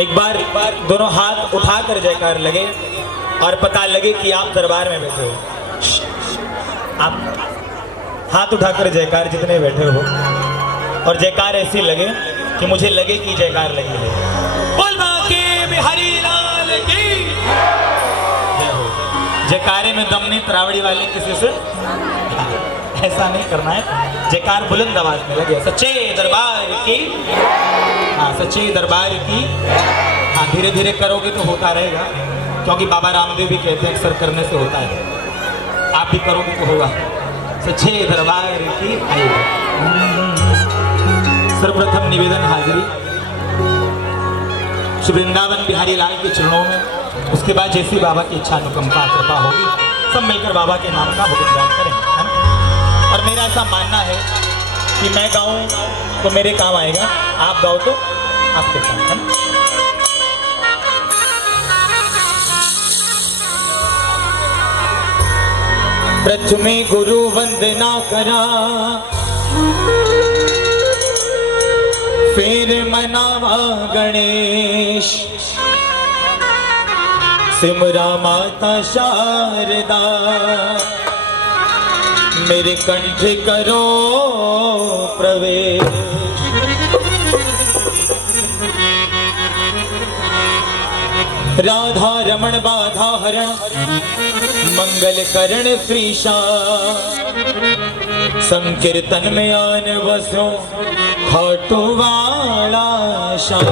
एक बार दोनों हाथ उठाकर जयकार लगे और पता लगे कि आप दरबार में बैठे हो। आप हाथ उठाकर जयकार जितने बैठे हो और जयकार ऐसी लगे कि मुझे लगे कि जयकार लगी है। बोल बाके बिहारी लाल की जय हो। जयकारे में दम नहीं, तरावड़ी वाले किसी से ऐसा नहीं करना है। जयकार बुलंद आवाज में लगे। सच्चे दरबार की, हाँ सच्चे दरबार की। हाँ धीरे धीरे करोगे तो होता रहेगा, क्योंकि बाबा रामदेव भी कहते हैं अक्सर करने से होता है। आप भी करोगे तो होगा। सच्चे दरबार की आइए। सर्वप्रथम निवेदन हाजिरी श्री वृंदावन बिहारी लाल के चरणों में। उसके बाद जैसी बाबा की इच्छा अनुकंपा कृपा होगी सब मिलकर बाबा के नाम का गुणगान करेंगे। और मेरा ऐसा मानना है कि मैं गाऊं तो मेरे काम आएगा, आप गाओ तो आपके काम है। प्रथमे गुरु वंदना करा, फिर मनावा गणेश, सिमरा माता शारदा, मेरे कंठ करो प्रवेश। राधा रमण बाधा हरण, मंगल करण श्रीशा, संकीर्तन में आन बसो खाटू वाला शाह।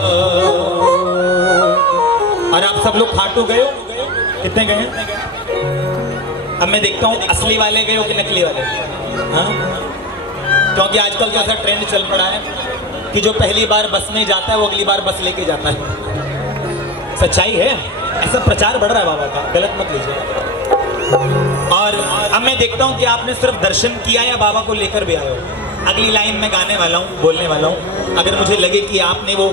और आप सब लोग खाटू गए हो? कितने गए हैं? अब मैं देखता हूँ असली वाले गए हो कि नकली वाले। हाँ, क्योंकि आजकल तो ऐसा ट्रेंड चल पड़ा है कि जो पहली बार बस में जाता है वो अगली बार बस लेके जाता है। सच्चाई है, ऐसा प्रचार बढ़ रहा है बाबा का, गलत मत लीजिए। और अब मैं देखता हूँ कि आपने सिर्फ दर्शन किया या बाबा को लेकर भी आए हो। अगली लाइन में गाने वाला हूँ, बोलने वाला हूँ। अगर मुझे लगे कि आपने वो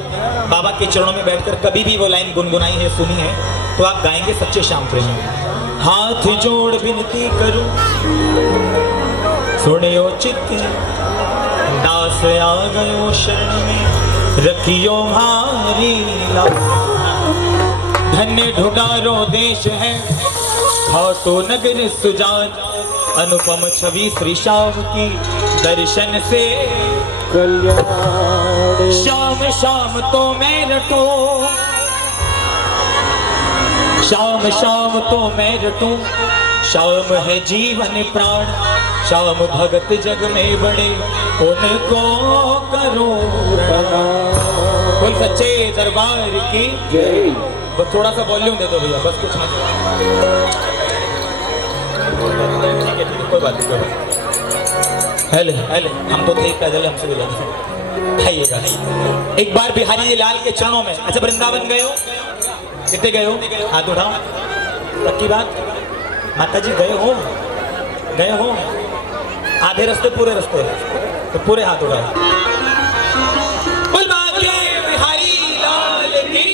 बाबा के चरणों में बैठकर कभी भी वो लाइन गुनगुनाई है, सुनी है, तो आप गाएंगे सच्चे श्याम प्रेमी। हाथ जोड़ विनती करूं, सुनियो चित्त दास आ गयो शरण में, रखियो भारी लाल। धन्य ढुडारो देश है खाटू नगर सुजान, अनुपम छवि श्री श्याम की दर्शन से कल्याण। श्याम श्याम तो मैं रटो, श्याम श्याम तो मैं रटूं, श्याम है जीवन प्राण, श्याम भगत जग में बड़े उनको करो प्रणाम। कोई सच्चे दरबार की जय। बस थोड़ा सा वॉल्यूम दे दो भैया, बस कुछ नहीं। ठीक है कोई बात नहीं। हेले हेले हम तो थे पैदल, हमसे भी लगे। आइएगा एक बार बिहारी जी लाल के चरणों में। अच्छा वृंदावन गए हो? कितने गए हो? हाथ उठाओ। पक्की बात? माता जी गए हो? गए हो? आधे रास्ते पूरे रास्ते तो पूरे हाथ उठाओ। बिहारी लाल की।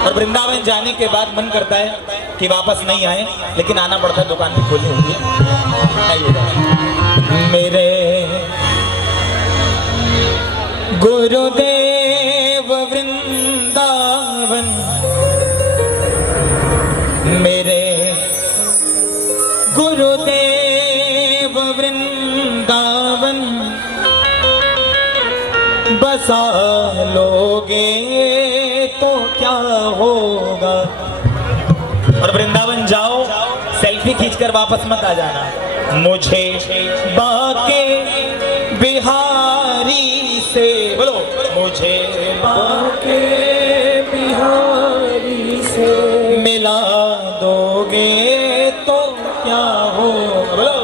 और वृंदावन जाने के बाद मन करता है कि वापस नहीं आए, लेकिन आना पड़ता है, दुकान भी खोलनी होती है। मेरे गुरुदेव वृंदावन, मेरे गुरुदेव वृंदावन, बसा लोगे तो क्या होगा। और वृंदावन जाओ, सेल्फी खींचकर वापस मत आ जाना। मुझे बाके बिहारी से, बोलो मुझे बाके बिहारी से मिला दोगे तो क्या होगा। बोलो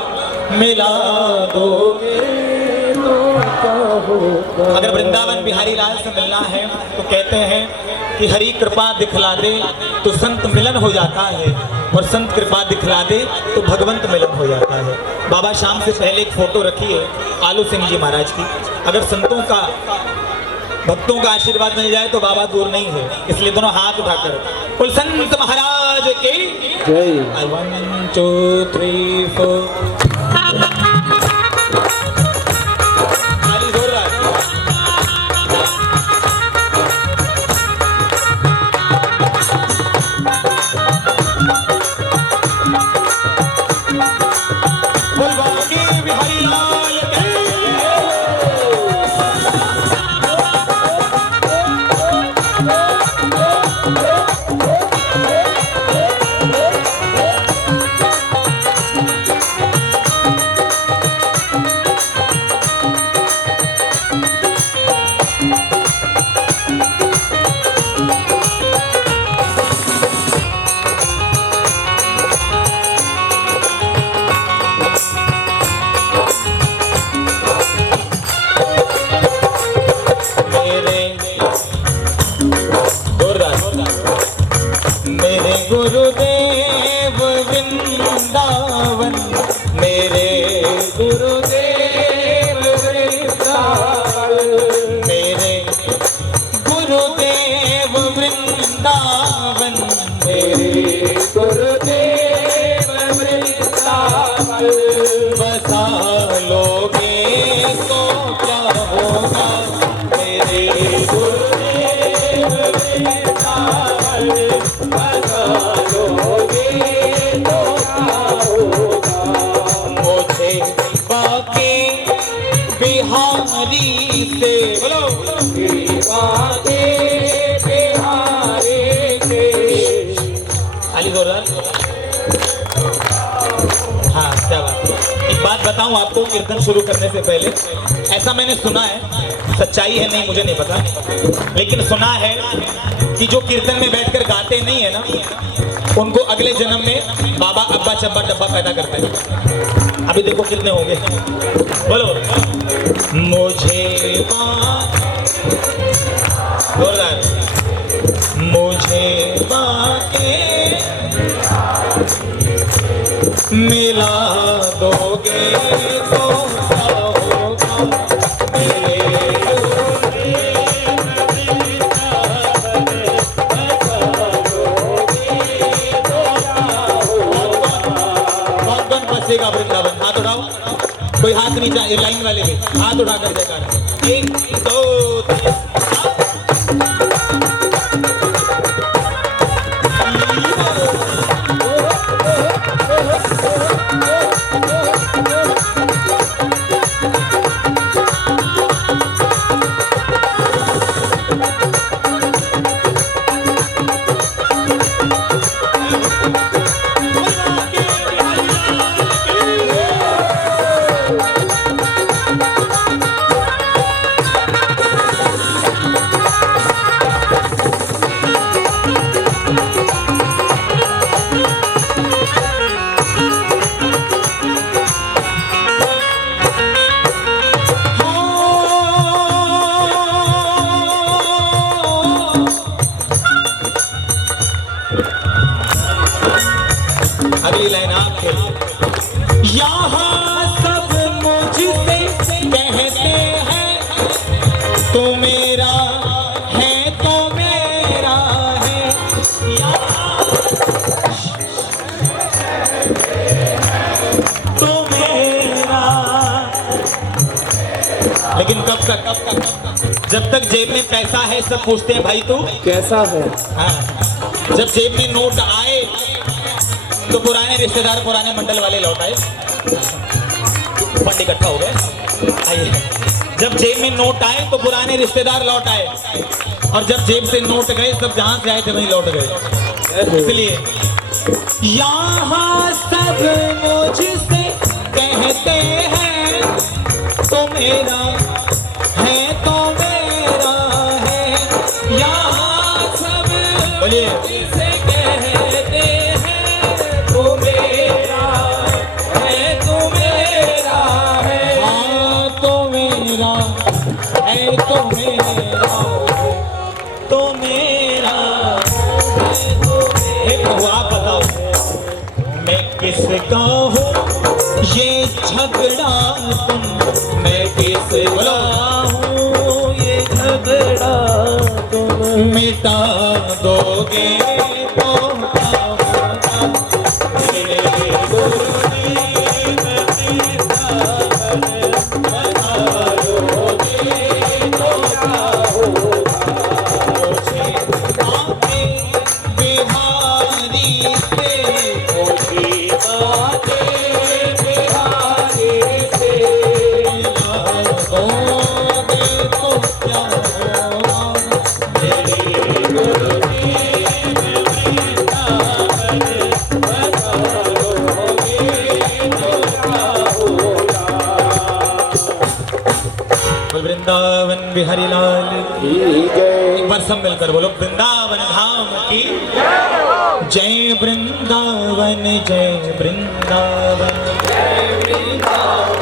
मिला दोगे तो क्या होगा। अगर वृंदावन बिहारी लाल से मिलना है तो कहते हैं कि हरि कृपा दिखला दे तो संत मिलन हो जाता है, और संत कृपा दिखला दे तो भगवंत मिलन हो जाता है। बाबा शाम से पहले एक फोटो रखी है आलू सिंह जी महाराज की। अगर संतों का भक्तों का आशीर्वाद मिल जाए तो बाबा दूर नहीं है, इसलिए दोनों हाथ उठाकर कुल संत महाराज की जय। 1 2 3 4 ताली जोरदार। गुरुदेव वृंदावन, मेरे गुरुदेव वृंदावन, मेरे गुरुदेव वृंदावन, मेरे गुरुदेव वृंदावन। बसा लोगे तो क्या होगा, मेरे गुरुदेव वृंदावन, बसा लोगे तो क्या होगा। मुझे बाके बिहारी से, बोलो बाके बिहारी से, खाली जोरदार। हाँ क्या बात। एक बात बताऊं आपको, कीर्तन शुरू करने से पहले, ऐसा मैंने सुना है, सच्चाई है नहीं मुझे नहीं पता, लेकिन सुना है कि जो कीर्तन में बैठकर गाते नहीं है ना, उनको अगले जन्म में बाबा अब्बा चब्बा डब्बा पैदा करते हैं। अभी देखो कितने होंगे, बोलो मुझे जोरदार, मुझे बाके मिला दोगे तो क्या होगा, मेरे बसेगा वृंदावन। हाथ उठाओ, कोई हाथ नहीं चाहिए, लाइन वाले भी हाथ उठा कर जयकार। 1 2 3 अगली लाइन आपके। यहाँ सब मुझसे कहते हैं तो मेरा है तो मेरा है, तो मेरा। लेकिन कब तक, जब तक जेब में पैसा है सब पूछते हैं भाई तू कैसा है। हाँ, जब जेब में नोट आए तो पुराने रिश्तेदार पुराने मंडल वाले लौट आए, फंड इकट्ठा हो गए। आइए, जब जेब में नोट आए तो पुराने रिश्तेदार लौट आए, और जब जेब से नोट गए सब जहां से आए थे वहीं लौट गए। इसलिए यहाँ सब मुझसे कहते हैं तो मेरा है तो मेरा है, यहाँ सब बोलिए से कहते हैं तो मेरा है तो मेरा है, हाँ तो मेरा है तो मेरा, तो मेरा है तो मेरा। हे प्रभु आप बताओ मैं किसका हूँ ये झगड़ा तुम, मैं किसका हूँ ये झगड़ा तुम, मिटा दोगे तो क्या होगा, मेरे गुरुदेव वृंदावन, बता दोगे तो क्या होगा। मुझे आके बिहारी से, मुझे आके बिहारी से, मिला दोगे तो क्या होगा, मेरे गुरुदेव वृंदावन, बता दोगे तो क्या होगा। बोल वृंदावन बिहारी लाल की जय। एक बार सब मिलकर बोलो वृंदावन धाम की जय, वृंदावन जय वृंदावन, जय वृंदावन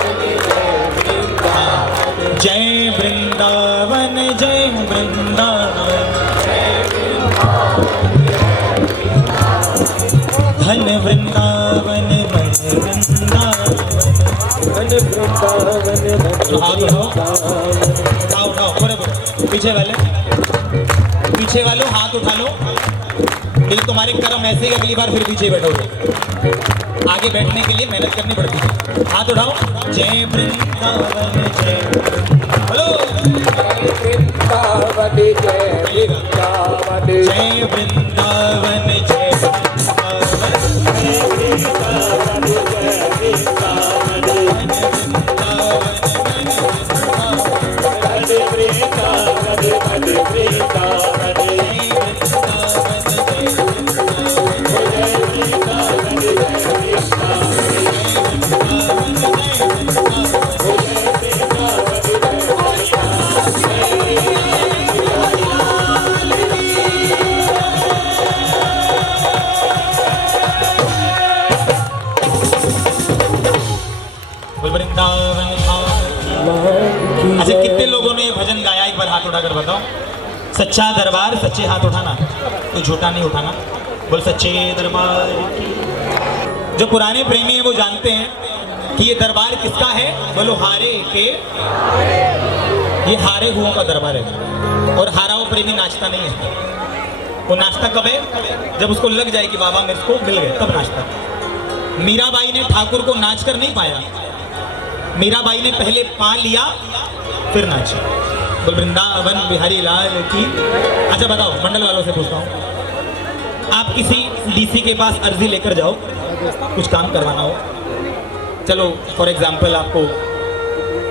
जय वृंदावन, जय वृंदावन। हाथ उठाओ उठाओ पूरे पूरे पीछे वालों हाथ उठा लो। ये तुम्हारे कर्म ऐसे ही अगली बार फिर पीछे बैठोगे। आगे बैठने के लिए मेहनत करनी पड़ती है। हाथ उठाओ। जय वृंदावन जय हेलो वृंदावन जय वृंदावन जय वृंदावन जय अच्छा, कितने लोगों ने ये भजन गाया एक बार हाथ उठाकर बताओ। सच्चा दरबार, सच्चे हाथ उठाना, कोई झूठा नहीं उठाना। बोल सच्चे दरबार की। जो पुराने प्रेमी हैं वो जानते हैं कि ये दरबार किसका है। बोलो हारे के। ये हारे हुओं का दरबार है और हारा हुआ प्रेमी नाचता नहीं है। वो नाचता कब है? जब उसको लग जाए कि बाबा मेरे को मिल गए, तब नाचता। मीराबाई ने ठाकुर को नाच कर नहीं पाया। मीराबाई ने पहले पा लिया फिर नाची। बोल वृंदावन बिहारी लाल की। अच्छा बताओ, मंडल वालों से पूछता हूँ, आप किसी डीसी के पास अर्जी लेकर जाओ, कुछ काम करवाना हो, चलो फॉर एग्जांपल आपको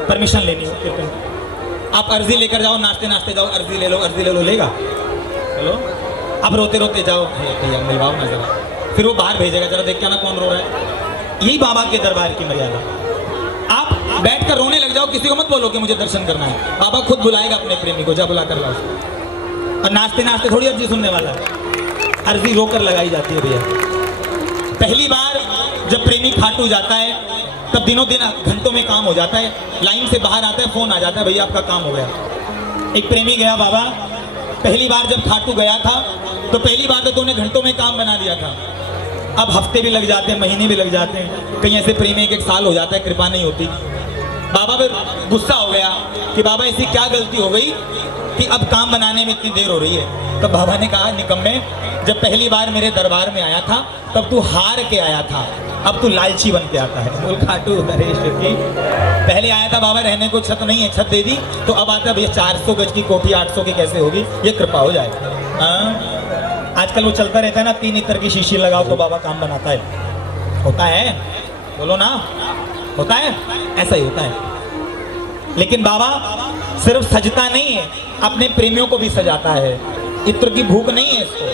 परमिशन लेनी हो, आप अर्जी लेकर जाओ, नाचते नाचते जाओ, अर्जी ले लो, लेगा? हेलो, आप रोते रोते जाओ, भैया मिलवाओ ना जरा, फिर वो बाहर भेजेगा, जरा देख क्या ना कौन रो रहा है। यही बाबा के दरबार की मर्यादा। आप बैठकर रोने लग जाओ, किसी को मत बोलो कि मुझे दर्शन करना है, बाबा खुद बुलाएगा अपने प्रेमी को, जा बुला कर लाओ। और नाचते नाचते थोड़ी अर्जी सुनने वाला है, अर्जी रोकर लगाई जाती है भैया। पहली बार जब प्रेमी खाटू जाता है तब दिनों दिन घंटों में काम हो जाता है, लाइन से बाहर आता है, फोन आ जाता है, भैया आपका काम हो गया। एक प्रेमी गया बाबा, पहली बार जब खाटू गया था तो पहली बार तो तूने घंटों में काम बना दिया था, अब हफ्ते भी लग जाते हैं, महीने भी लग जाते हैं, कहीं ऐसे प्रेमी एक साल हो जाता है, कृपा नहीं होती। बाबा फिर गुस्सा हो गया कि बाबा ऐसी क्या गलती हो गई कि अब काम बनाने में इतनी देर हो रही है। तो बाबा ने कहा, निकम्मे, जब पहली बार मेरे दरबार में आया था तब तू हार के आया था, अब तू लालची बन के आता है। बोल खाटू नरेश की। पहले आया था बाबा, रहने को छत नहीं है, छत दे दी, तो अब आता भैया 400 गज की कोठी 800 की कैसे होगी, ये कृपा हो जाए। आजकल वो चलता रहता है ना, 3 इत्र की शीशी लगाओ तो बाबा काम बनाता है। होता है? बोलो ना, होता है? ऐसा ही होता है। लेकिन बाबा सिर्फ सजता नहीं है, अपने प्रेमियों को भी सजाता है। इत्र की भूख नहीं है इसको,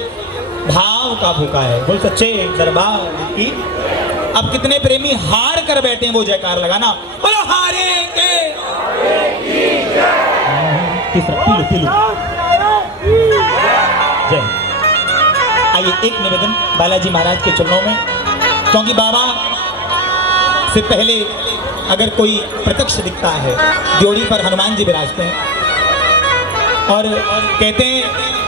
भाव का भूखा है। बोल सच्चे दरबार की। अब कितने प्रेमी हार कर बैठे हैं, वो जयकार लगाना, बोलो हारे के। जय। आइए एक निवेदन बालाजी महाराज के चरणों में, क्योंकि बाबा से पहले अगर कोई प्रत्यक्ष दिखता है, ड्योढ़ी पर हनुमान जी विराजते हैं और कहते हैं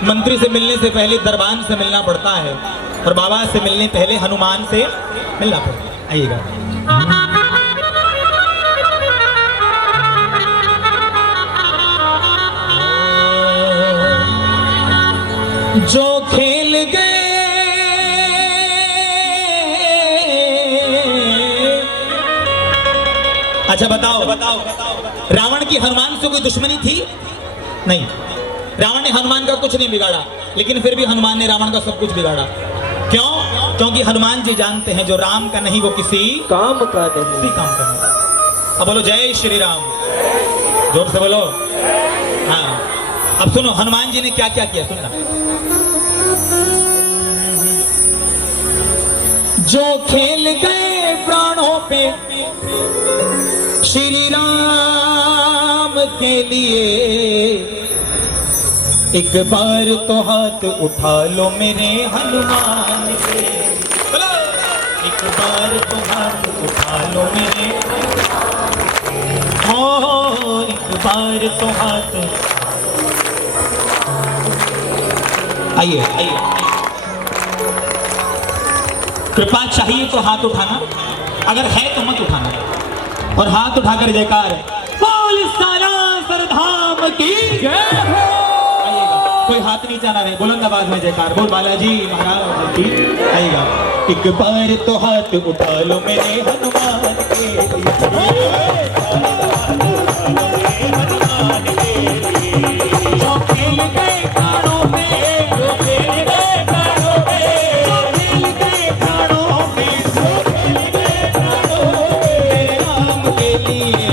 मंत्री से मिलने से पहले दरबान से मिलना पड़ता है और बाबा से मिलने पहले हनुमान से मिलना पड़ता है। आइएगा। जो खेल गए अच्छा बताओ, रावण की हनुमान से कोई दुश्मनी थी? नहीं, रावण ने हनुमान का कुछ नहीं बिगाड़ा, लेकिन फिर भी हनुमान ने रावण का सब कुछ बिगाड़ा। क्यों? क्योंकि हनुमान जी जानते हैं जो राम का नहीं वो किसी काम का नहीं, काम का नहीं। अब बोलो जय श्री राम, जोर से बोलो। हाँ, अब सुनो हनुमान जी ने क्या क्या किया, सुनना। जो खेल गए प्राणों पे श्री राम के लिए, एक बार तो हाथ उठा लो मेरे हनुमान के। एक बार तो हाथ उठा लो मेरे, हो एक बार तो हाथ। आइए आइए, कृपा चाहिए तो हाथ उठाना, अगर है तो मत उठाना। और हाथ उठाकर जयकार बोल सालासर धाम की जय हो। आइएगा, कोई हाथ नीचा ना रहे, बुलंद आवाज में जयकार बोल बालाजी महाराज की। आइएगा, एक बार तो हाथ उठा लो मेरे हनुमान के लिए, हनुमान के लिए। जो खेल गए प्राणों में, जो खेल गए प्राणों में, जो खेल गए प्राणों में, जो खेल गए प्राणों में, राम के लिए।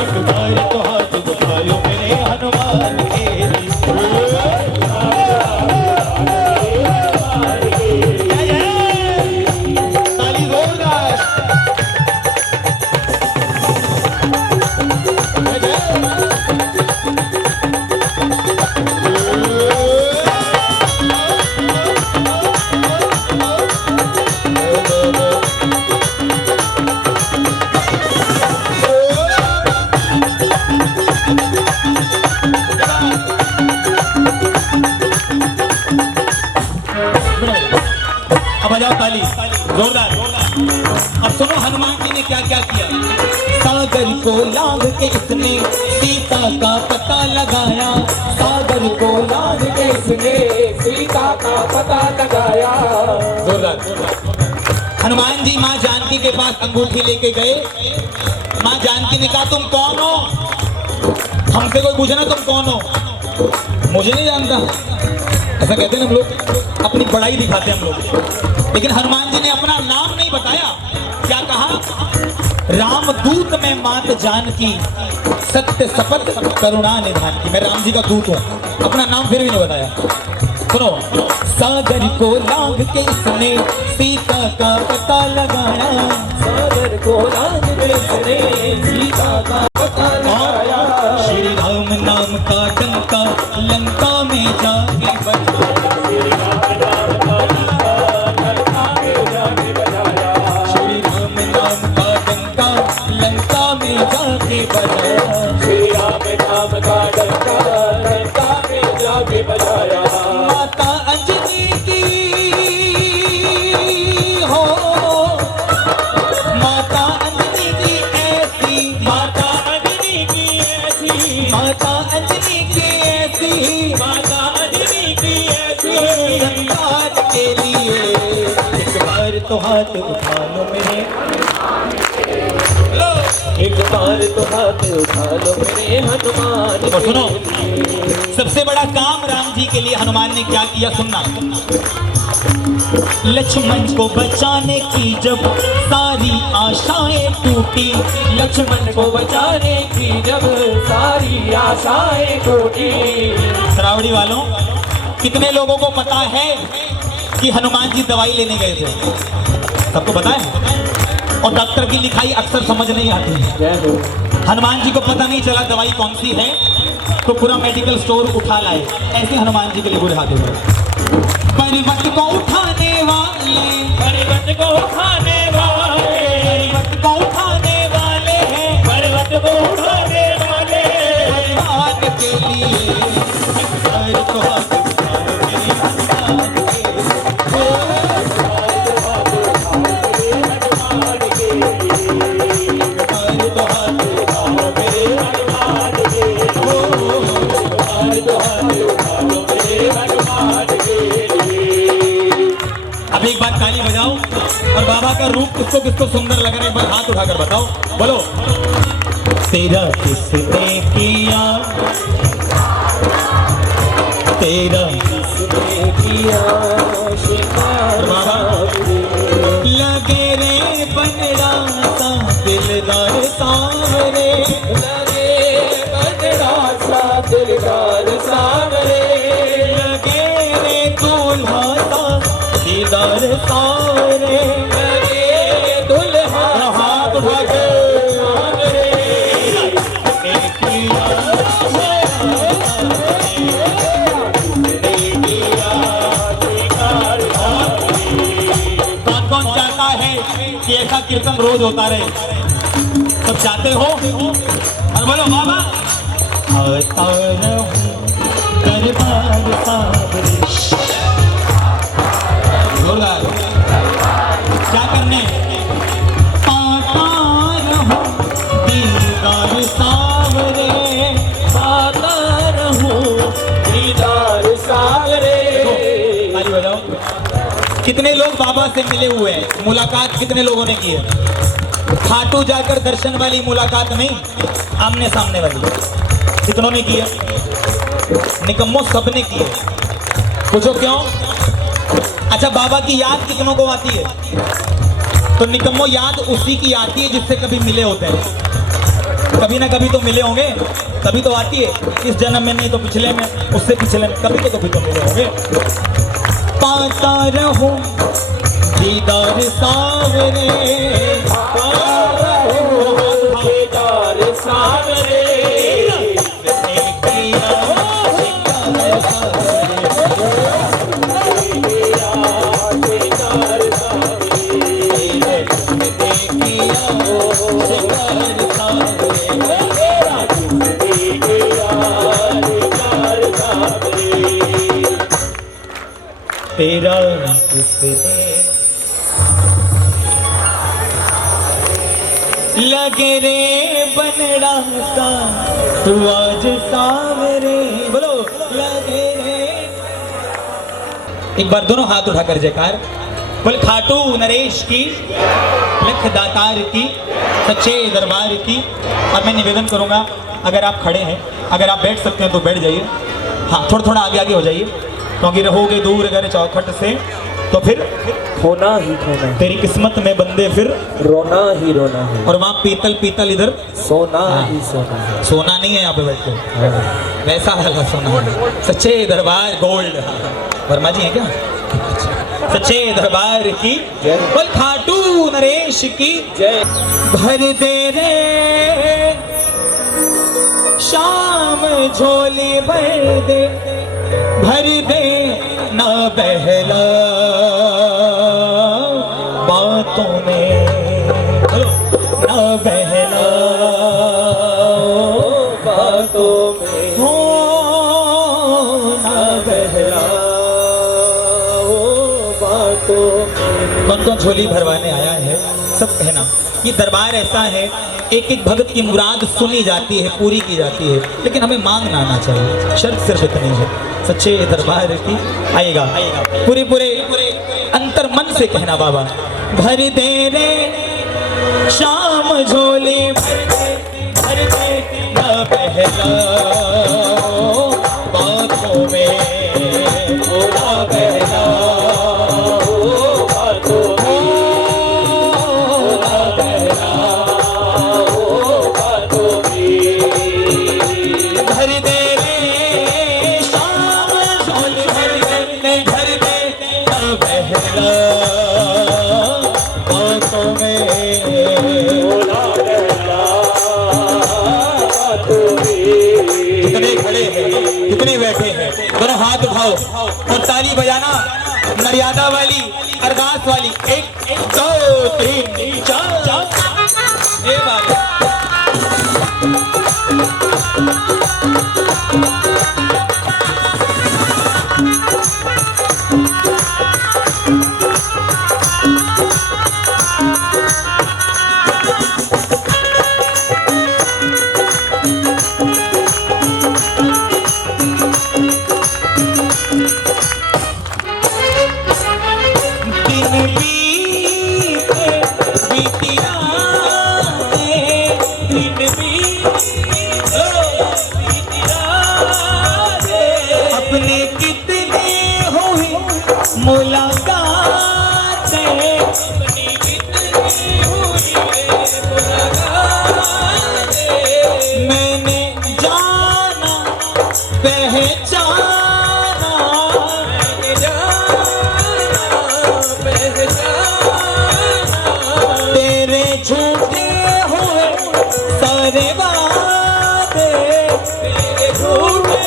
एक बार तो हाथ उठा लो मेरे हनुमान के लिए। ताली जोरदार। अब बजाओ ताली जोरदार। अब सुनो हनुमान जी ने क्या क्या किया। सागर को लांघ के इसने सीता का पता लगाया, सागर को लांघ के इसने सीता का पता लगाया। जोरदार। हनुमान जी माँ जानकी के पास अंगूठी लेके गए। माँ जानकी ने कहा तुम कौन हो, हमसे कोई पूछना तुम कौन हो। मुझे नहीं जानता, ऐसा कहते हैं हम लोग, अपनी बड़ाई दिखाते हैं हम लोग। लेकिन हनुमान जी ने अपना नाम नहीं बताया। क्या कहा, रामदूत में मात जानकी, सत्य शपथ करुणा निधान की। मैं राम जी का दूत हूँ, अपना नाम फिर भी नहीं बताया। सुनो, सागर को लांघ के इसने सीता का पता लगाया, सागर को लांघ के इसने सीता का पता लगाया। श्री राम नाम का डंका लंका में जाके बजा, श्री राम नाम का डंका लंका में जाके बजाया, श्री राम नाम का डंका लंका में जाके बजाया, श्री राम नाम का डंका लंका में जाके बजाया। माता अंजनी की हो, माता अंजनी की ऐसी, माता अंजनी की ऐसी, माता अंजनी की ऐसी, माता अंजनी की ऐसी संतान के लिए एक बार तो हाथ उठा लो मेरे, एक बार तो हाथ उठा लो मेरे हनुमान। और सुनो, सबसे बड़ा काम राम जी के लिए हनुमान ने क्या किया, सुनना। लक्ष्मण को बचाने की जब सारी आशाएं टूटी, लक्ष्मण को बचाने की जब सारी आशाएं टूटी। श्रावणी वालों, कितने लोगों को पता है कि हनुमान जी दवाई लेने गए थे? सबको पता है। और डॉक्टर की लिखाई अक्सर समझ नहीं आती है। हनुमान जी को पता नहीं चला दवाई कौन सी है, तो पूरा मेडिकल स्टोर उठा लाए। ऐसे हनुमान जी के लिए बुरे हाथ हुए। पर्वत को उठाने वाले, पर्वत को उठाने वाले, पर्वत को उठाने वाले हैं, पर्वत को उठाने वाले हनुमान के लिए एक बार तो हाथ उठा लो मेरे हनुमान के लिए, एक बार तो हाथ उठा लो मेरे हनुमान के लिए, एक बार तो हाथ उठा लो मेरे हनुमान के लिए, एक बार तो हाथ उठा लो मेरे हनुमान के लिए। अब एक बार ताली बजाओ और बाबा का रूप किसको किसको सुंदर लग रहा है, एक बार हाथ उठाकर बताओ, बोलो। तेरा किसने किया, तेरा किसने किया शिकार लगे रे बनड़ा सा दिलदार सावरे, लगे बनड़ा सा दिलदार सावरे, लगे रे दूल्हा सा दीदार सावरे, लगे दुल्हा हाथ उठा के कि ऐसा कीर्तन रोज होता रहे। सब चाहते हो और बोलो बाबा आता रहूं दरबार सावरे। जोरदार। क्या करने? आता रहूं कितने लोग बाबा से मिले हुए हैं, मुलाकात कितने लोगों ने की है? खाटू जाकर दर्शन वाली मुलाकात नहीं, आमने सामने वाली। कितनों ने की है? निकम्मो सबने की है। पूछो क्यों? अच्छा, बाबा की याद कितनों को आती है? तो निकम्मो याद उसी की आती है जिससे कभी मिले होते हैं। कभी ना कभी तो मिले होंगे, तभी तो आती है। इस जन्म में नहीं तो पिछले में, उससे पिछले में, कभी तो मिले होंगे। पाता रहो दीदार सावरे, दीदार सावरे, तेरा किसने लगे रे बनड़ा सा, तू आज सावरे, बोलो लगे रे। एक बार दोनों हाथ उठाकर जयकार बोल। खाटू नरेश की, लख दातार की, सच्चे दरबार की। और मैं निवेदन करूंगा, अगर आप खड़े हैं, अगर आप बैठ सकते हैं तो बैठ जाइए। हाँ, थोड़ा आगे आगे हो जाइए, क्योंकि रहोगे दूर अगर चौखट से तो फिर होना ही होना, तेरी किस्मत में बंदे फिर रोना ही रोना है। और वहाँ पीतल इधर सोना ही सोना है। सोना नहीं है यहाँ पे बैठ के, वैसा वाला सोना है। सच्चे दरबार गोल्ड। वर्मा जी है क्या? सच्चे दरबार की जय, बोल खाटू नरेश की जय। भर दे रे शाम झोली भर दे, भर दे ना बहला बातों में, ना बहला बातों में, हो, ना बहला बातों में। कौन झोली भरवाने आया है सब कहना। ये दरबार ऐसा है, एक एक भगत की मुराद सुनी जाती है, पूरी की जाती है, लेकिन हमें मांगना आना चाहिए। शर्त सिर्फ इतनी है, सच्चे दरबार की आएगा पूरे अंतर मन से कहना। बाबा भर दे रे शाम झोली, भर दे ना बहला बातों में, ना बहला बैठे हैं, दोनों हाथ उठाओ और ताली बजाना मर्यादा वाली, अरदास वाली। 1 2 3 4 ए बाबा। अपने कितने हुई मुलाकात, अपनी कितनी हुई मुलाकात, मैंने जाना पहचाना, मैंने जाना पहचाना, तेरे झूठे हुए सारे वादे, तेरे झूठे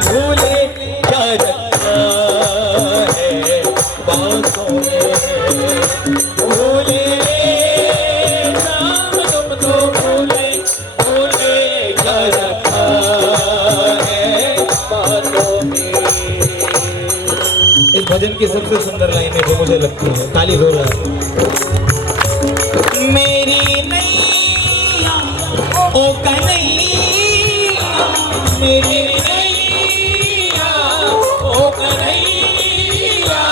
भूले क्या रखा है बातों में, भूले नाम तुम तो भूले क्या रखा है बातों में। इस भजन की सबसे सुंदर लाइनें जो मुझे लगती है, ताली हो रहा है। मेरी नैया ओ कन्हैया मेरे कन्हैया, ओ कन्हैया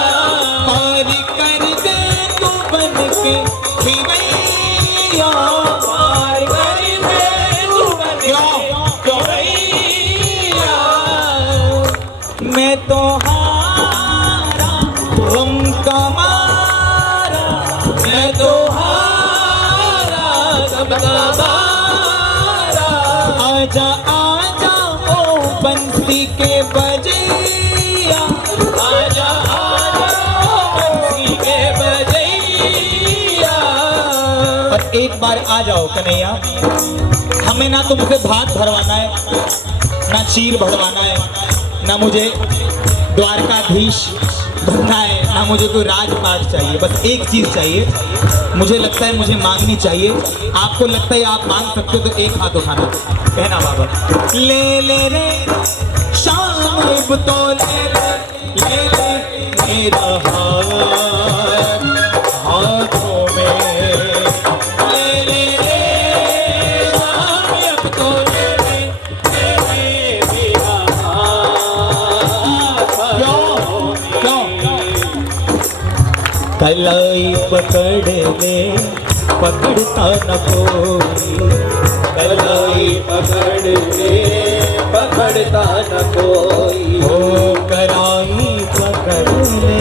पार कर दे तू बन के खिवैया, पार कर दे तू बन के खिवैया। मैं तो हारा गम का मारा, मैं तो हारा सबका मारा। आजा आजा ओ बंसी के बजैया, आजा आजा बंसी के बजैया। और एक बार आ जाओ कन्हैया, हमें ना तुमसे भात भरवाना है, ना चीर भरवाना है, ना मुझे द्वारकाधीश बनना है, ना मुझे कोई राजपाट चाहिए। बस एक चीज चाहिए, मुझे लगता है मुझे मांगनी चाहिए। आपको लगता है आप मांग सकते हो तो एक हाथ उठाना, कहना बाबा। ले ले रे शाम तो ले मेरा हाथ हाथों में, ले ले रे शाम तो ले मेरा हाथ। क्यों कलाई पकड़ ले पकड़ता न कोई, कलाई पकड़ ले पकड़ता न कोई। हो कलाई पकड़ ले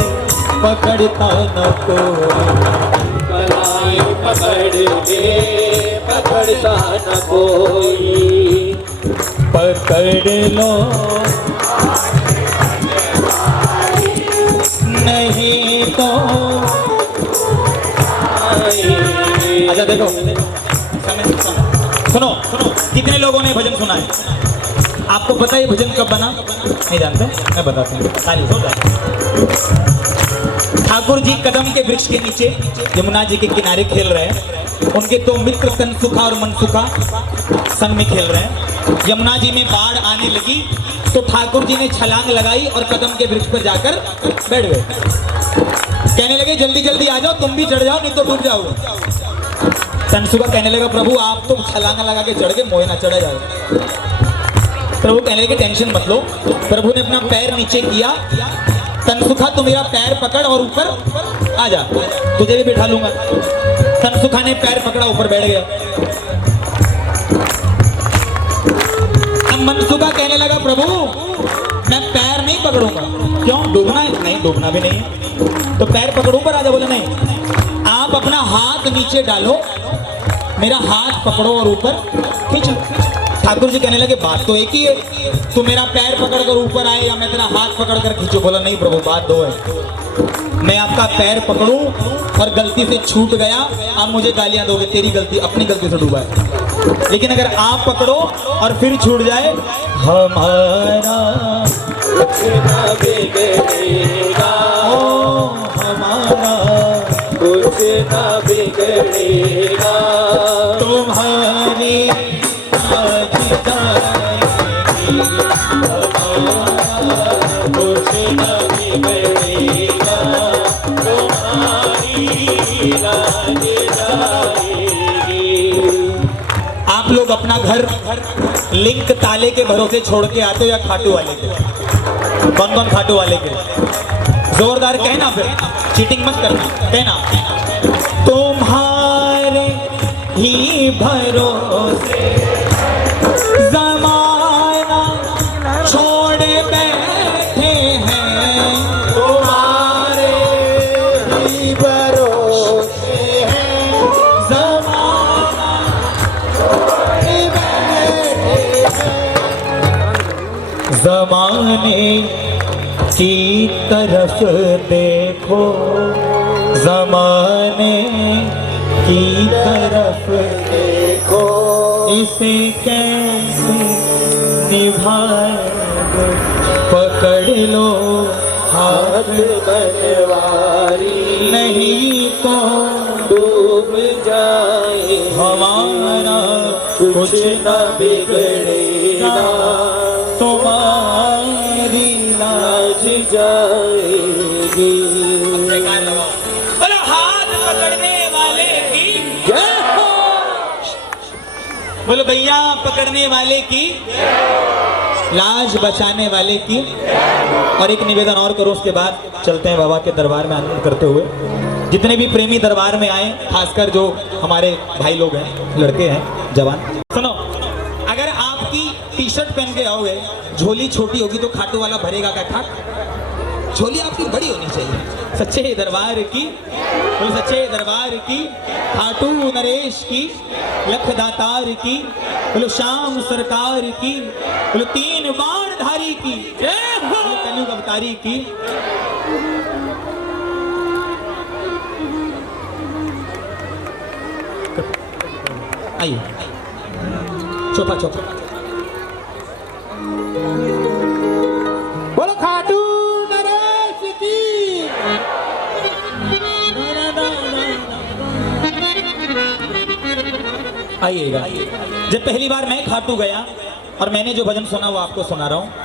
पकड़ता न कोई, कलाई पकड़ ले पकड़ता न कोई। पकड़ लो नहीं तो। अच्छा देखो सुनो सुनो, कितने लोगों ने भजन सुना है? आपको पता है ये भजन कब बना? नहीं जानते? मैं बताता हूँ। ताली हो जाए। ठाकुर जी कदम के वृक्ष के नीचे यमुना जी के किनारे खेल रहे हैं। उनके दो मित्र तनसुखा और मनसुखा संग में खेल रहे हैं। यमुना जी में बाढ़ आने लगी तो ठाकुर जी ने छलांग लगाई और कदम के वृक्ष पर जाकर बैठ गए। कहने लगे जल्दी जल्दी आ जाओ, तुम भी चढ़ जाओ नहीं तो डूब जाओगे। तनसुखा कहने लगा प्रभु आप तो छलांग लगा के चढ़ गए, मोए ना चढ़ा जाए। प्रभु कहने लगे टेंशन मत लो। प्रभु ने अपना पैर नीचे किया, तनसुखा तू मेरा पैर पकड़ और ऊपर आ जा, तुझे भी बिठा लूंगा। तनसुखा ने पैर पकड़ा, ऊपर बैठ गया। अब मनसुखा कहने लगा प्रभु मैं पैर नहीं पकड़ूंगा। क्यों? डूबना है? नहीं डूबना भी नहीं है। तो पैर पकड़ो ऊपर आ जा। बोले नहीं, आप अपना हाथ नीचे डालो, मेरा हाथ पकड़ो और ऊपर खींचो। ठाकुर जी कहने लगे बात तो एक ही है, तू मेरा पैर पकड़कर ऊपर आए या मैं तेरा हाथ पकड़कर खींचो। बोला नहीं प्रभु बात दो है, मैं आपका पैर पकड़ूं और गलती से छूट गया, आप मुझे गालियां दोगे, तेरी गलती, अपनी गलती से डूबा है। लेकिन अगर आप पकड़ो और फिर छूट जाए, हमारा कुछ न बिगड़ेगा, ओ हमारा कुछ न बिगड़ेगा। तुम्हारी आज जाएगी, हमारा कुछ न बिगड़ेगा, तुम्हारी राज जाएगी। आप लोग अपना घर लिंक ताले के भरोसे छोड़ के आते हो या खाटू वाले के? कौन कौन खाटू वाले के? जोरदार कहना, फिर चीटिंग मत करना, कहना। तुम्हारे ही भरोसे जमाना छोड़ बैठे हैं, तुम्हारे ही भरोसे हैं, जमाना छोड़ बैठे हैं। जमाने की तरफ देखो, जमाने की तरफ देखो, इसे कैसे निभाएंगे, पकड़ लो हाथ हाथ बनवारी नहीं तो डूब जाए, हमारा कुछ न बिगड़ेगा, तुम्हारी लाज जाएगी। बोलो हाथ पकड़ने वाले की जय हो। बोलो भैया पकड़ने वाले की, लाज बचाने वाले की। और एक निवेदन और करो, उसके बाद चलते हैं बाबा के दरबार में आनंद करते हुए। जितने भी प्रेमी दरबार में आए, खासकर जो हमारे भाई लोग हैं, लड़के हैं, जवान, सुनो, अगर आपकी टी शर्ट पहन के आओगे, झोली छोटी होगी तो खाटू वाला भरेगा क्या खाट? झोली आपकी बड़ी होनी चाहिए। सच्चे दरबार की, बोलो सच्चे दरबार की, खाटू नरेश की, लख दातार की, बोलो श्याम सरकार की, बोलो तीन बाण धारी की, जय हो कलयुग अवतारी की। आइए चौथा चौथा, बोलो खाटू नरेश की। आइएगा। जब पहली बार मैं खाटू गया और मैंने जो भजन सुना वो आपको सुना रहा हूँ।